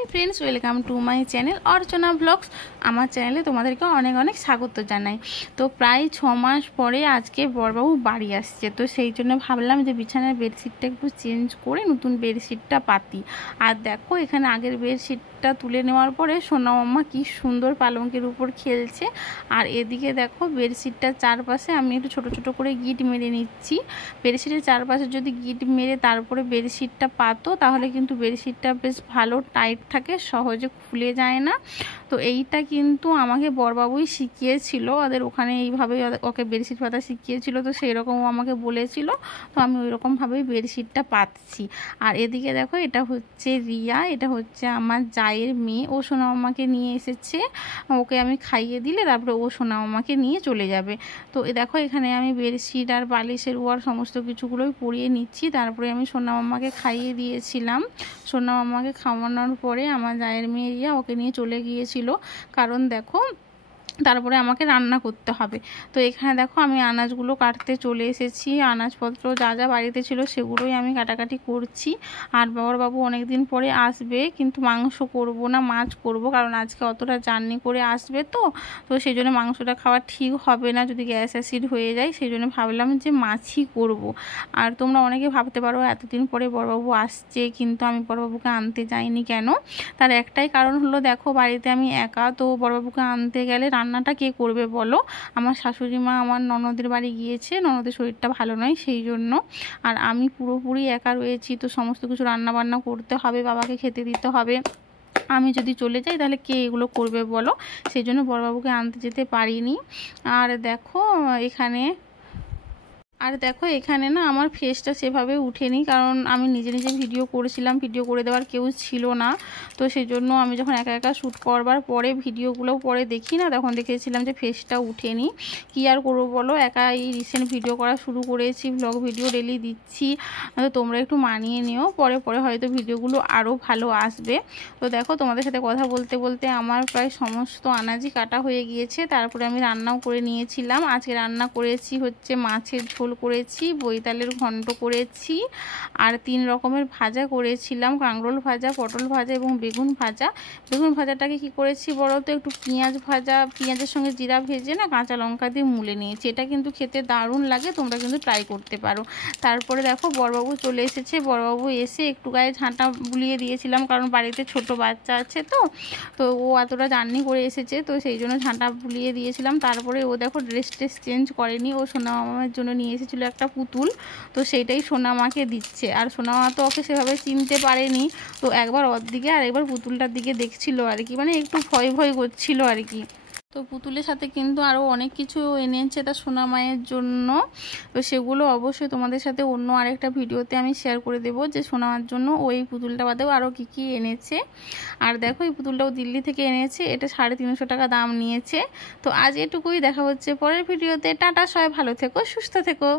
High friends, welcome to my channel Archana vlogs. আমার চ্যানেলে তোমাদেরকে অনেক অনেক স্বাগত জানাই। তো প্রায় 6 মাস পরে আজকে বড়বাবু বাড়ি আসছে, তো সেই জন্য ভাবলাম যে বিছানার বেডশিটটা একটু চেঞ্জ করে নতুন বেডশিটটা পাতি। আর দেখো এখানে আগের বেডশিটটা তুলে নেওয়ার পরে সোনা মাম্মা কি সুন্দর পালঙ্কের উপর খেলছে। আর এদিকে দেখো বেডশিটটার চারপাশে আমি একটু ছোট ছোট করে গিট মেরে নিচ্ছি। বেডশিটের চারপাশে যদি গিট মেরে তারপরে বেডশিটটা পাতো তাহলে কিন্তু বেডশিটটা বেশ ভালো টাইট থাকে, সহজে খুলে যায় না। তো এইটা কিন্তু আমাকে বড়বাবুই শিখিয়েছিল, ওদের ওখানে এইভাবেই ওকে বেডশিট পাতা শিখিয়েছিল, তো সেই রকম আমাকে বলেছিল। তো আমি ওই রকমভাবেই বেডশিটটা পাতছি। আর এদিকে দেখো এটা হচ্ছে রিয়া, এটা হচ্ছে আমার জায়ের মেয়ে। ও সোনা মামাকে নিয়ে এসেছে, ওকে আমি খাইয়ে দিলে তারপরে ও সোনা মামাকে নিয়ে চলে যাবে। তো দেখো এখানে আমি বেডশিট আর বালিশের ওয়ার সমস্ত কিছুগুলোই পরিয়ে নিচ্ছি। তারপরে আমি সোনা মামাকে খাইয়ে দিয়েছিলাম। সোনা মামাকে খাওয়ানোর পরে আমার জায়ের মেয়ে রিয়া ওকে নিয়ে চলে গিয়েছিল, কারণ দেখো তারপরে আমাকে রান্না করতে হবে। তো এখানে দেখো আমি আনাজগুলো কাটতে চলে এসেছি। আনাজপত্র যা যা বাড়িতে ছিল সেগুলোই আমি কাটাকাটি করছি। আর বড়বাবু অনেক দিন পরে আসবে, কিন্তু মাংস করব না, মাছ করব, কারণ আজকে অতটা জার্নি করে আসবে। তো সেই জন্য মাংসটা খাওয়া ঠিক হবে না যদি গ্যাস অ্যাসিড হয়ে যায়, সেই জন্য ভাবলাম যে মাছই করব। আর তোমরা অনেকে ভাবতে পারো এতদিন পরে বড়বাবু আসছে কিন্তু আমি বড়বাবুকে আনতে যাইনি কেন। তার একটাই কারণ হলো, দেখো বাড়িতে আমি একা, তো বড়বাবুকে আনতে গেলে রান্নাটা কে করবে বলো। আমার শাশুড়ি মা আমার ননদের বাড়ি গিয়েছে, ননদের শরীরটা ভালো নয় সেই জন্য। আর আমি পুরোপুরি একা রয়েছি, তো সমস্ত কিছু রান্না বান্না করতে হবে, বাবাকে খেতে দিতে হবে। আমি যদি চলে যাই তাহলে কে এগুলো করবে বলো। সেই জন্য বড়বাবুকে আনতে যেতে পারিনি। আর দেখো এখানে না আমার ফেসটা সেভাবে উঠেনি, কারণ আমি নিজে নিজে ভিডিও করেছিলাম, ভিডিও করে দেওয়ার কেউ ছিল না। তো সেই জন্য আমি যখন একা একা শ্যুট করবার পরে ভিডিওগুলোও পরে দেখি না, তখন দেখেছিলাম যে ফেসটা উঠেনি। কী আর করবো বলো, একা এই রিসেন্ট ভিডিও করা শুরু করেছি, ব্লগ ভিডিও ডেলি দিচ্ছি। তো তোমরা একটু মানিয়ে নিও, পরে পরে হয়তো ভিডিওগুলো আরও ভালো আসবে। তো দেখো তোমাদের সাথে কথা বলতে বলতে আমার প্রায় সমস্ত আনাজই কাটা হয়ে গিয়েছে। তারপরে আমি রান্নাও করে নিয়েছিলাম। আজকে রান্না করেছি হচ্ছে মাছের ঝোল করেছি, বৈতালের ঘন্ট করেছি, আর 3 রকমের ভাজা করেছিলাম, কাঁকরোল ভাজা, পটল ভাজা এবং বেগুন ভাজা। বেগুন ভাজাটাকে কি করেছি বলো তো, একটু পেঁয়াজ ভাজা, পেঁয়াজের সঙ্গে জিরা ভেজে না কাঁচা লঙ্কা দিয়ে মুলে নিয়েছি। এটা কিন্তু খেতে দারুণ লাগে, তোমরা কিন্তু ট্রাই করতে পারো। তারপরে দেখো বড়বাবু চলে এসেছে। বড়বাবু এসে একটু গায়ে ঝাঁটা বুলিয়ে দিয়েছিলাম, কারণ বাড়িতে ছোট বাচ্চা আছে, তো ও এতটা জার্নি করে এসেছে, তো সেই জন্য ঝাঁটা বুলিয়ে দিয়েছিলাম। তারপরে ও দেখো ড্রেস চেঞ্জ করেনি, ও সোনা মামার জন্য নিয়ে এসেছিলো একটা পুতুল, তো সেইটাই সোনা মাকে দিচ্ছে। আর সোনা মা তো ওকে সেভাবে চিনতে পারেনি, তো একবার ওর দিকে আর একবার পুতুলটার দিকে দেখছিল আর কি, মানে একটু ভয় ভয় করছিল আর কি। তো পুতুলের সাথে কিন্তু আরও অনেক কিছু এনেছে তার সোনা মায়ের জন্য, তো সেগুলো অবশ্যই তোমাদের সাথে অন্য আরেকটা ভিডিওতে আমি শেয়ার করে দেবো যে সোনা মার জন্য ওই পুতুলটা বাদেও আরও কী কী এনেছে। আর দেখো এই পুতুলটাও দিল্লি থেকে এনেছে, এটা 350 টাকা দাম নিয়েছে। তো আজ এটুকুই, দেখা হচ্ছে পরের ভিডিওতে। টাটা, সবাই ভালো থেকো, সুস্থ থেকো।